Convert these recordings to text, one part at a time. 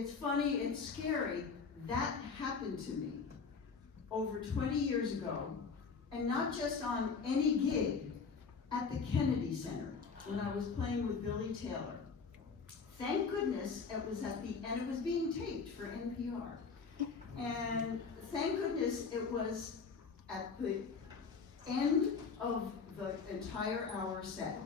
it's funny, it's scary. That happened to me over 20 years ago, and not just on any gig, at the Kennedy Center when I was playing with Billy Taylor. Thank goodness it was and it was being taped for NPR. And thank goodness it was at the end of the entire hour set,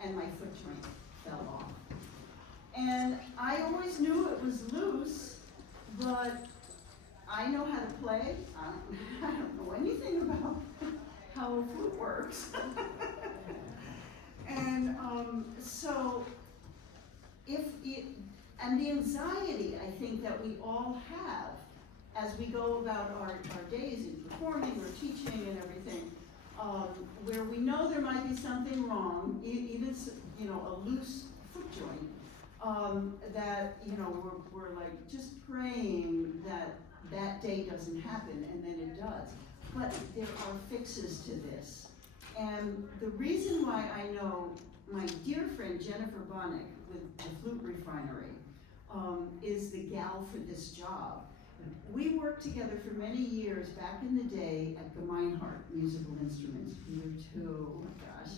and my foot joint fell off. And I always knew it was loose, but I know how to play. I don't know anything about how a flute works. And so and the anxiety I think that we all have as we go about our days in performing or teaching and everything, where we know there might be something wrong, even a loose foot joint, that we're like just praying that day doesn't happen, and then it does. But there are fixes to this. And the reason why I know my dear friend Jennifer Baunoch with the Flute Refinery is the gal for this job. We worked together for many years back in the day at Gemeinhardt Musical Instruments, year 2, oh my gosh.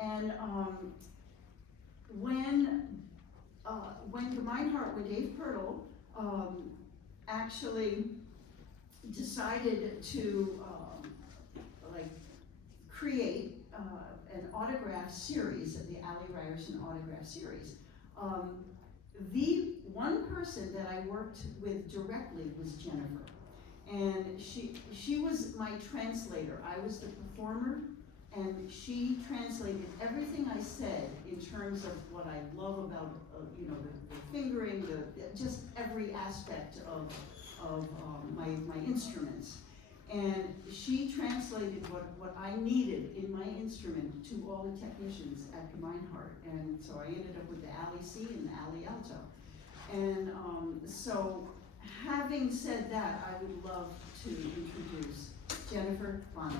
And when Gemeinhardt, when Dave Pirtle actually decided to create an autograph series, the Ryerson autograph series. The one person that I worked with directly was Jennifer. And she was my translator. I was the performer, and she translated everything I said in terms of what I love about the fingering, just every aspect of my instruments. And she translated what I needed in my instrument to all the technicians at Gemeinhardt. And so I ended up with the Alley C and the Alley Alto. And so having said that, I would love to introduce Jennifer Baunoch.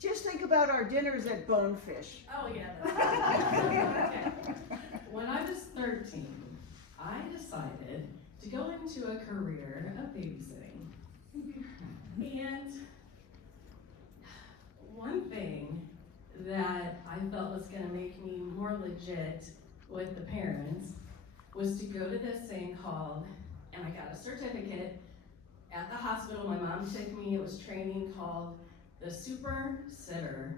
Just think about our dinners at Bonefish. Oh yeah, that's okay. When I was 13, I decided to go into a career of babysitting. And one thing that I felt was gonna make me more legit with the parents was to go to this thing called, and I got a certificate at the hospital. My mom took me, it was training called the Super Sitter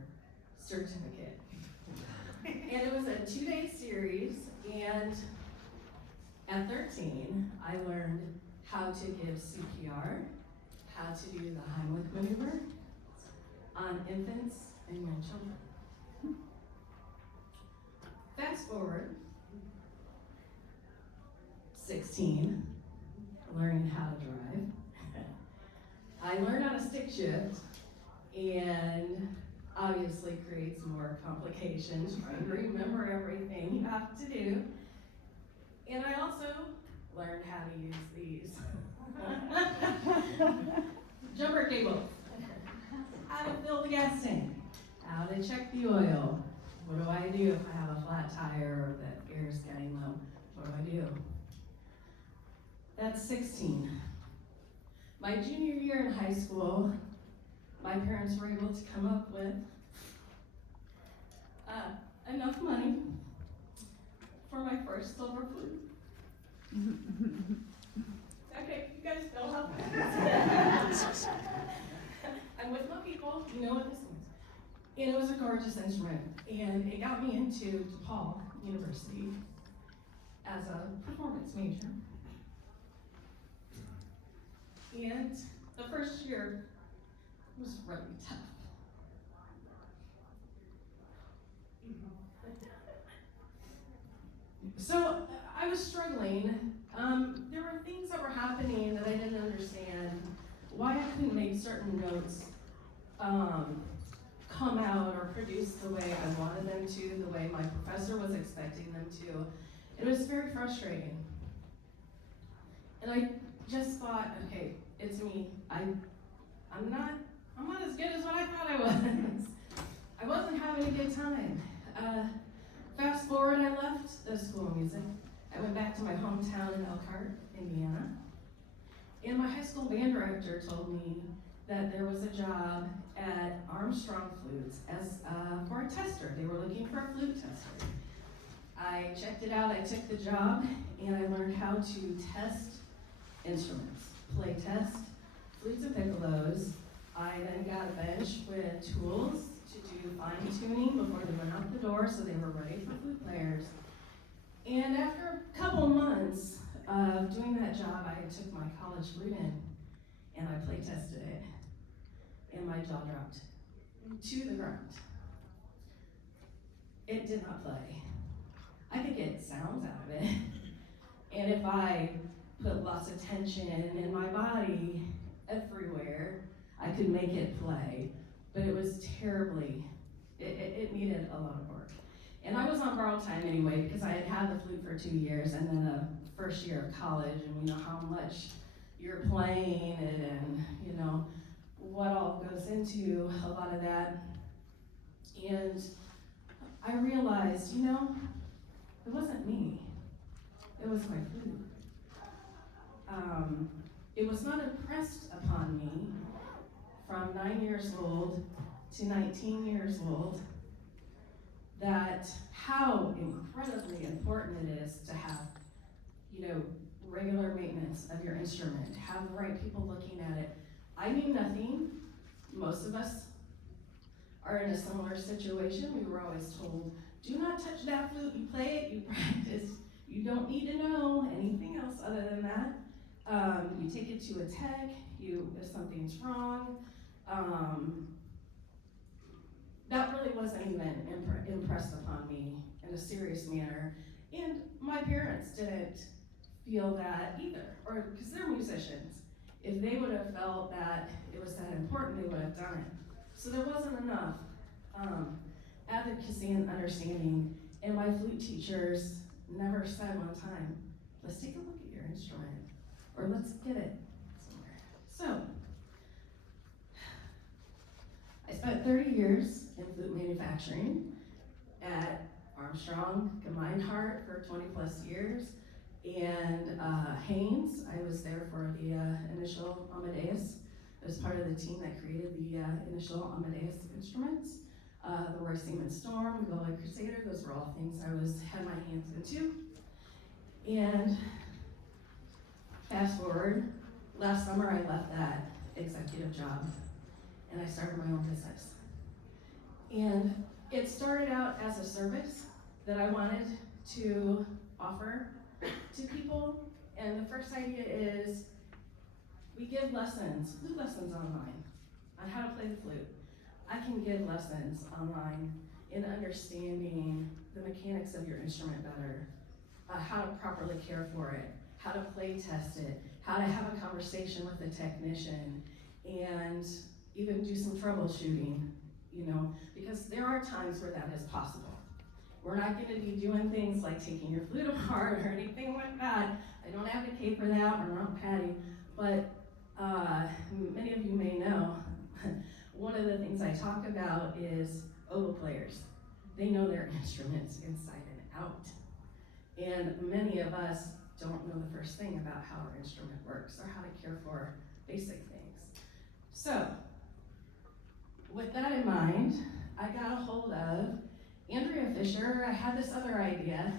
Certificate. And it was a 2-day series, and at 13, I learned how to give CPR, how to do the Heimlich maneuver on infants and young children. Fast forward, 16, learning how to drive. I learned how to stick shift, and obviously creates more complications trying to remember everything you have to do. And I also learned how to use these jumper cables, how to fill the gas tank, how to check the oil. What do I do if I have a flat tire or the air is getting low? What do I do? That's 16. My junior year in high school, my parents were able to come up with enough money for my first silver flute. Okay, you guys know how I'm with my people, you know what this means. And it was a gorgeous instrument, and it got me into DePaul University as a performance major. And the first year was really tough. So I was struggling. There were things that were happening that I didn't understand. Why I couldn't make certain notes come out or produce the way I wanted them to, the way my professor was expecting them to. It was very frustrating. And I just thought, okay, it's me. I'm not as good as what I thought I was. I wasn't having a good time. Fast forward, I left the School of Music. I went back to my hometown in Elkhart, Indiana. And my high school band director told me that there was a job at Armstrong Flutes as for a tester. They were looking for a flute tester. I checked it out, I took the job, and I learned how to test instruments, play test, flutes and piccolos. I then got a bench with tools to do fine tuning before they went out the door so they were ready for flute players. And after a couple months of doing that job, I took my college flute in and I play tested it, and my jaw dropped to the ground. It did not play. I could get sounds out of it, and if I put lots of tension in my body everywhere, I could make it play, but it was terribly, it needed a lot of work. And I was on borrowed time anyway, because I had had the flute for 2 years and then a first year of college, and you know how much you're playing it, and you know what all goes into a lot of that. And I realized, you know, it wasn't me, it was my flute. It was not impressed upon me from 9 years old to 19 years old that how incredibly important it is to have, you know, regular maintenance of your instrument, have the right people looking at it. I knew nothing. Most of us are in a similar situation. We were always told, do not touch that flute, you play it, you practice. You don't need to know anything else other than that. You take it to a tech, if something's wrong. That really wasn't even impressed upon me in a serious manner. And my parents didn't feel that either, or because they're musicians. If they would have felt that it was that important, they would have done it. So there wasn't enough advocacy and understanding, and my flute teachers never said one time, let's take a look at your instrument, or let's get it somewhere. So, I spent 30 years in flute manufacturing at Armstrong, Gemeinhart for 20 plus years, and Haynes, I was there for the initial Amadeus. I was part of the team that created the initial Amadeus instruments. The Roy Seaman Storm, the Golden Crusader, those were all things I had my hands into. And fast forward, last summer I left that executive job and I started my own business. And it started out as a service that I wanted to offer to people. And the first idea is we give lessons, flute lessons online on how to play the flute. I can give lessons online in understanding the mechanics of your instrument better, how to properly care for it, how to play test it, how to have a conversation with the technician, and even do some troubleshooting, you know, because there are times where that is possible. We're not going to be doing things like taking your flute apart or anything like that. I don't advocate for that, or not Patty, but many of you may know, one of the things I talk about is oboe players. They know their instruments inside and out. And many of us don't know the first thing about how our instrument works or how to care for basic things. So, with that in mind, I got a hold of Andrea Fisher. I had this other idea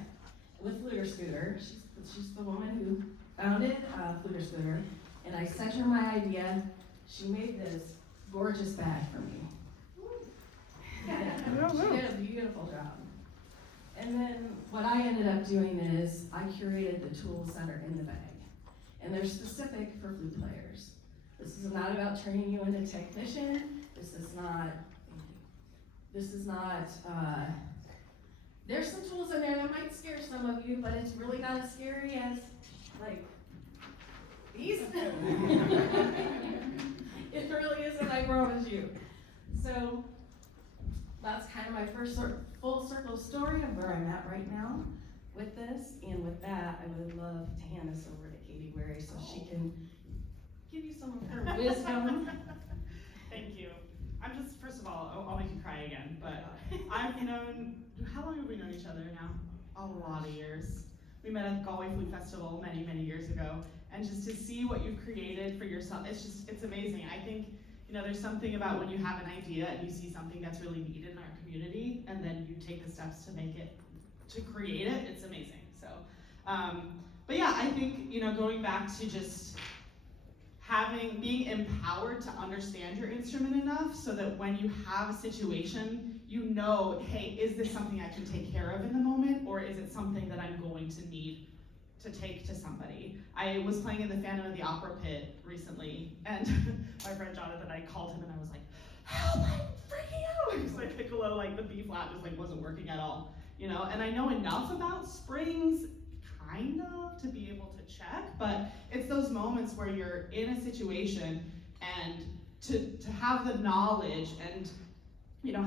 with Flute Scooter. She's the woman who founded Flute Scooter. And I sent her my idea. She made this gorgeous bag for me. She did a beautiful job. And then what I ended up doing is I curated the tools that are in the bag. And they're specific for flute players. This is not about turning you into a technician. This is not there's some tools in there that might scare some of you, but it's really not as scary as, like, these. It really isn't, I promise you. So, that's kind of my first full circle story of where I'm at right now with this. And with that, I would love to hand this over to Katy Wherry so she can give you some of her wisdom. Thank you. I'm just, first of all, I'll make you cry again, but I've known, how long have we known each other now? A lot of years. We met at the Galway Flute Festival many, many years ago, and just to see what you've created for yourself, it's amazing. I think, there's something about when you have an idea and you see something that's really needed in our community, and then you take the steps to create it, it's amazing. So, but yeah, I think, going back to just being empowered to understand your instrument enough so that when you have a situation, hey, is this something I can take care of in the moment, or is it something that I'm going to need to take to somebody? I was playing in the Phantom of the Opera pit recently, and my friend Jonathan, I called him and I was like, help, I'm freaking out! Because my piccolo, the B flat just wasn't working at all, and I know enough about springs, kind of, to be able to check, but it's those moments where you're in a situation and to have the knowledge and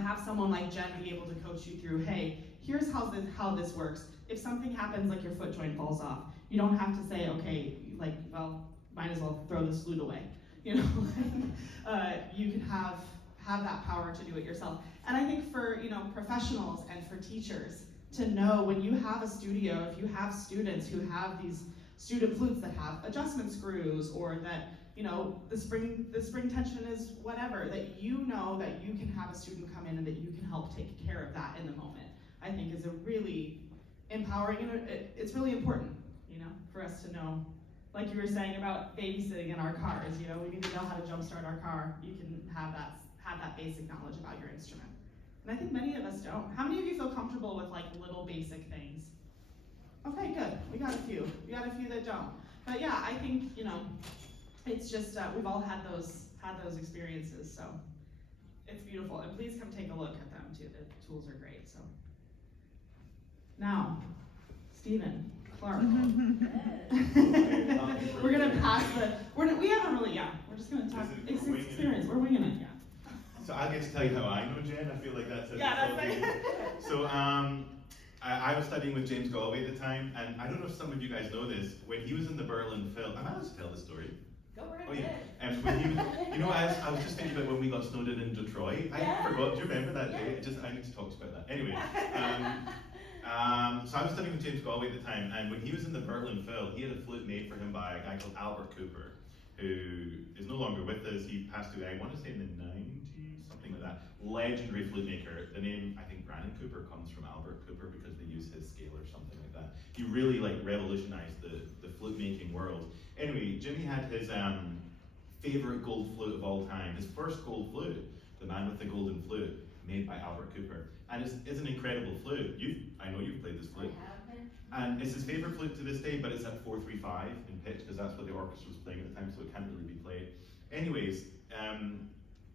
have someone like Jen be able to coach you through, hey, here's how this works. If something happens, like your foot joint falls off, you don't have to say, okay, might as well throw this flute away. You can have that power to do it yourself. And I think for professionals and for teachers to know when you have a studio, if you have students who have these student flutes that have adjustment screws, or that the spring tension is whatever, that that you can have a student come in and that you can help take care of that in the moment, I think is a really empowering, and it's really important, for us to know. Like you were saying about babysitting in our cars, we need to know how to jumpstart our car. You can have that basic knowledge about your instrument. And I think many of us don't. How many of you feel comfortable with little basic things? Okay, good. We got a few. We got a few that don't. But yeah, I think, it's just, we've all had those experiences, so it's beautiful. And please come take a look at them too. The tools are great, so. Now, Stephen, Clark. We're gonna pass we're just gonna talk experience. We're winging it, yeah. So I get to tell you how I know Jen. I feel like that's it. Yeah, that's it. So I was studying with James Galway at the time, and I don't know if some of you guys know this. When he was in the Berlin film, am I allowed to tell the story? Go right Oh yeah. ahead. When he was, I was just thinking about when we got snowed in Detroit. I forgot. Do you remember that day? I need to talk about that. Anyway. So I was studying with James Galway at the time, and when he was in the Berlin film, he had a flute made for him by a guy called Albert Cooper, who is no longer with us. He passed away, I want to say in the 90s, something like that. Legendary flute maker. The name, I think, Brandon Cooper comes from Albert Cooper because they use his scale or something like that. He really revolutionized the flute making world. Anyway, Jimmy had his favorite gold flute of all time. His first gold flute, the man with the golden flute, made by Albert Cooper. And it's an incredible flute. I know you've played this flute. I have been. And it's his favorite flute to this day, but it's at 435 in pitch because that's what the orchestra was playing at the time, so it can't really be played. Anyways,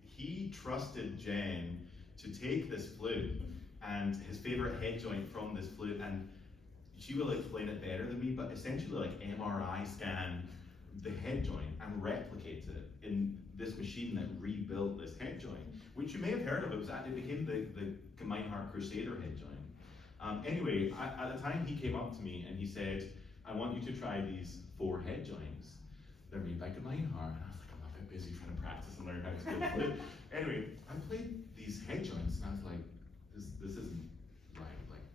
he trusted Jen to take this flute and his favorite head joint from this flute, and she will explain it better than me, but essentially MRI scan the head joint and replicate it in this machine that rebuilt this head joint, which you may have heard of. It became the Gemeinhardt Crusader head joint. Anyway, at the time he came up to me and he said, I want you to try these 4 head joints. They're made by Gemeinhardt. And I was like, I'm a bit busy trying to practice and learn how to play the flute. Anyway, I played these head joints and I was like, this isn't right.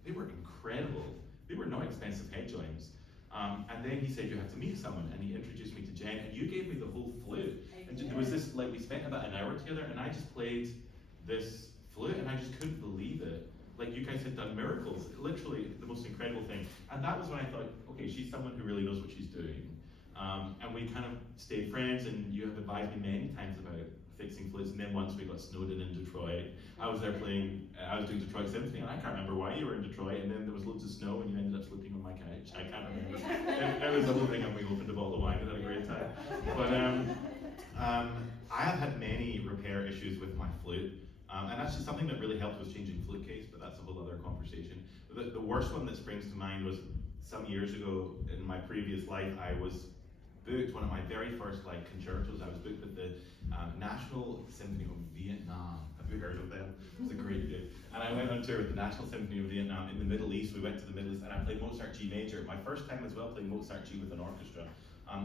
They were incredible. They were not expensive head joints. And then he said, you have to meet someone, and he introduced me to Jen, and you gave me the whole flute. And there was this, we spent about an hour together, and I just played this flute, and I just couldn't believe it. You guys had done miracles, literally the most incredible thing. And that was when I thought, okay, she's someone who really knows what she's doing. And we kind of stayed friends, and you have advised me many times about fixing flutes. And then once we got snowed in Detroit, I was there playing, I was doing Detroit Symphony, and I can't remember why you were in Detroit, and then there was loads of snow, and you ended up sleeping on my couch. I can't remember. It was a whole thing, and we opened a bottle of wine and had a great time. But I have had many repair issues with my flute. And that's just something that really helped was changing flute case, but that's a whole other conversation. The worst one that springs to mind was some years ago in my previous life. I was booked one of my very first like concertos. I was booked with the National Symphony of Vietnam. Have you heard of them? It was a great gig. And I went on tour with the National Symphony of Vietnam in the Middle East. We went to the Middle East and I played Mozart G major. My first time as well playing Mozart G with an orchestra.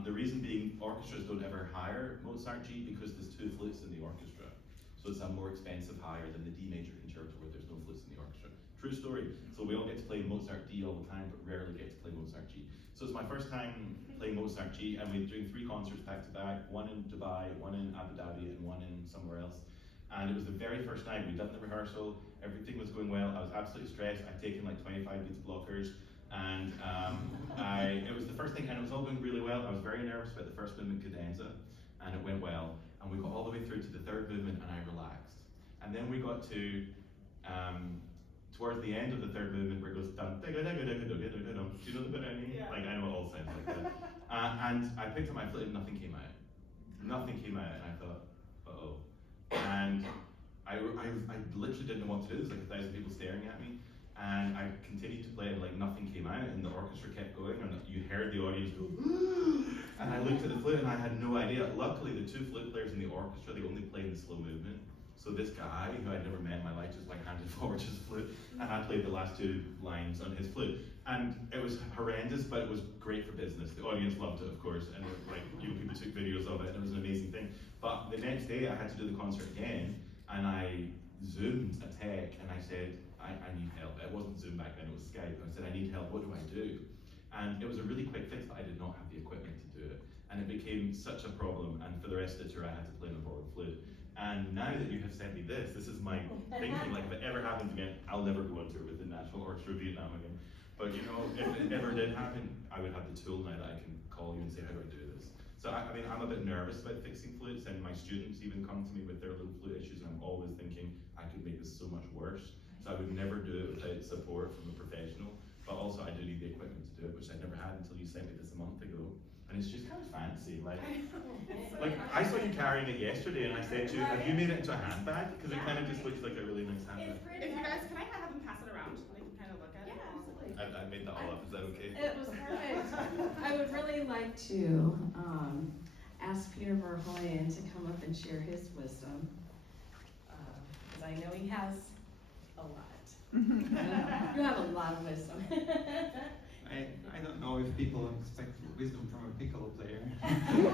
The reason being orchestras don't ever hire Mozart G because there's 2 flutes in the orchestra. So it's a more expensive hire than the D major concerto where there's no flutes in the orchestra. True story. So we all get to play Mozart D all the time, but rarely get to play Mozart G. So it's my first time playing Mozart G, and we're doing 3 concerts back to back, one in Dubai, one in Abu Dhabi, and one in somewhere else. And it was the very first night. We'd done the rehearsal, everything was going well. I was absolutely stressed. I'd taken like 25 beats blockers, and it was the first thing, and it was all going really well. I was very nervous about the first movement, cadenza, and it went well. And we got all the way through to the 3rd movement, and I relaxed. And then we got to towards the end of the 3rd movement where it goes dun digga digga digga digga digga dum. Do you know the bit I mean? Yeah. Like I know it all sounds like that. And I picked up my flute and nothing came out. Nothing came out, and I thought, uh-oh. And I literally didn't know what to do. There's like 1,000 people staring at me. And I continued to play and like nothing came out, and the orchestra kept going, and you heard the audience go, and I looked at the flute and I had no idea. Luckily the 2 flute players in the orchestra, they only play in the slow movement. So this guy, who I'd never met in my life, just like handed forward his flute, and I played the last 2 lines on his flute. And it was horrendous, but it was great for business. The audience loved it, of course, and like people took videos of it, and it was an amazing thing. But the next day I had to do the concert again, and I Zoomed a tech, and I said, I need help. It wasn't Zoom back then, it was Skype. I said, I need help, what do I do? And it was a really quick fix, but I did not have the equipment to do it. And it became such a problem, and for the rest of the tour I had to play on a borrowed flute. And now that you have sent me this is my thinking, like if it ever happens again, I'll never go on tour with the National Orchestra of Vietnam again. But you know, if it ever did happen, I would have the tool now that I can call you and say, how do I do this? So I mean, I'm a bit nervous about fixing flutes, and my students even come to me with their little flute issues, and I'm always thinking, I could make this so much worse. So I would never do it without support from a professional. But also I do need the equipment to do it, which I never had until you sent me this a month ago. And it's just kind of fancy, like I saw you carrying it yesterday, and I said to you, have you made it into a handbag? Because it kind of just looks like a really nice handbag. If you guys, can I have them pass it around? They can kind of look at it. Yeah, absolutely. I made that all up, is that okay? It was perfect. I would really like to ask Peter Verhoyen to come up and share his wisdom, because I know he has a lot. You have a lot of wisdom. I don't know if people expect wisdom from a piccolo player, or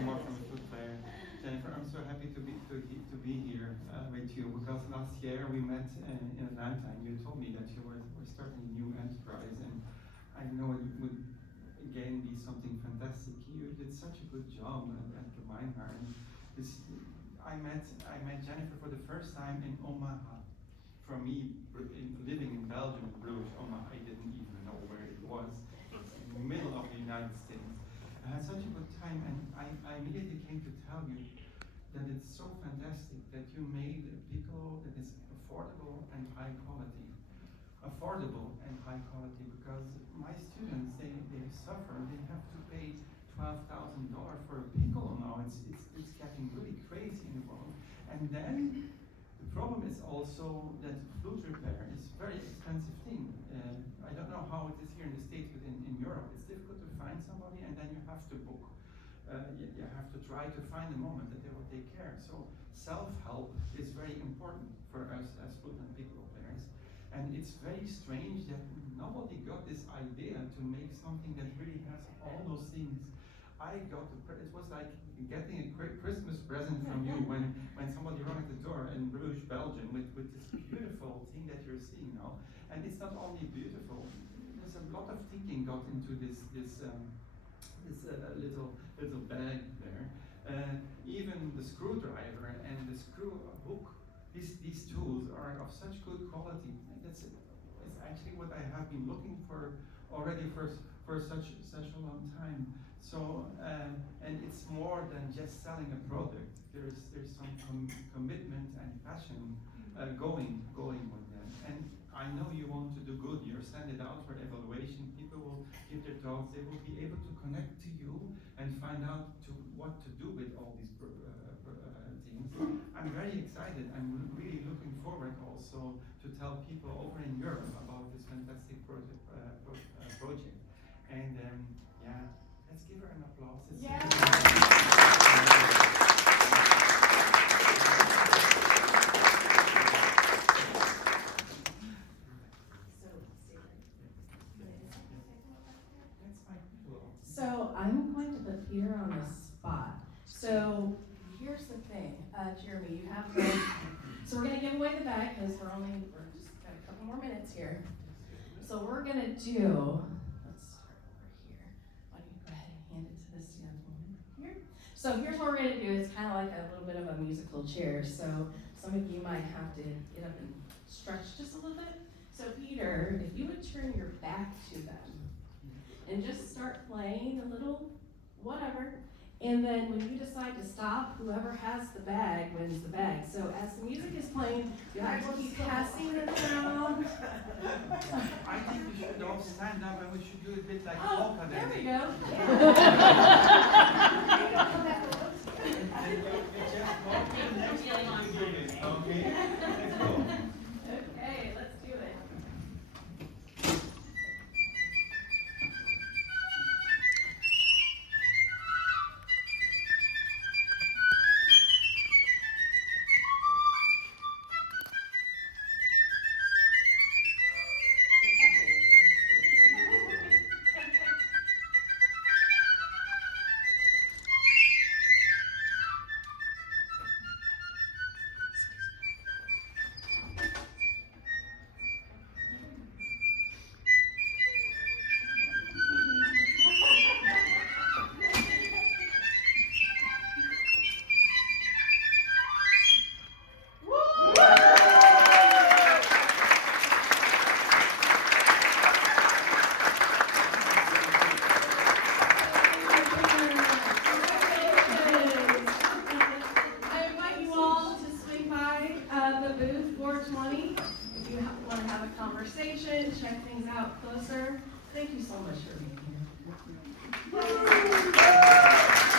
more from a flute player. Jennifer, I'm so happy to be here with you, because last year we met in Atlanta, and you told me that you were starting a new enterprise, and I know it would again be something fantastic. You did such a good job at the Weingarten. I met Jennifer for the first time in Omaha. For me, living in Belgium, in Bruges, Omaha, I didn't even know where it was. It's in the middle of the United States. I had such a good time, and I immediately came to tell you that it's so fantastic that you made a piccolo that is affordable and high quality. Affordable and high quality, because my students, they suffer. They have to pay $12,000 for a piccolo now. It's getting really crazy in the world. And then the problem is also that flute repair is a very expensive thing. I don't know how it is here in the States, but in Europe it's difficult to find somebody, and then you have to book. You have to try to find a moment that they will take care. So self-help is very important for us as flute and piccolo players. And it's very strange that nobody got this idea to make something that really has all those things. It was like getting a Christmas present from you when somebody rang at the door in Bruges, Belgium, with this beautiful thing that you're seeing now. And it's not only beautiful, there's a lot of thinking got into this little bag there. Even the screwdriver and the screw hook, these tools are of such good quality. It's actually what I have been looking for already for such a long time. So and it's more than just selling a product. There's some commitment and passion going with them. And I know you want to do good. You're send it out for evaluation. People will give their thoughts. They will be able to connect to you and find out what to do with all these things. I'm very excited excited. I'm really looking forward also to tell people over in Europe about this fantastic project. And yeah, let's give her an applause. It's So I'm going to put Peter on the spot. So here's the thing, Jeremy, you have the, so we're gonna give away the bag because we're just got a couple more minutes here. So we're gonna do, let's start over here. Why don't you go ahead and hand it to this young woman here. So here's what we're gonna do, it's kind of like a little bit of a musical chair. So some of you might have to get up and stretch just a little bit. So Peter, if you would turn your back to them and just start playing a little whatever. And then when you decide to stop, whoever has the bag wins the bag. So as the music is playing, you have to keep passing it around. I think we should all stand up and we should do a bit like Oh, polka there dance. we go. Okay, let's go. Okay, let's do it. Check things out closer. Thank you so much for being here.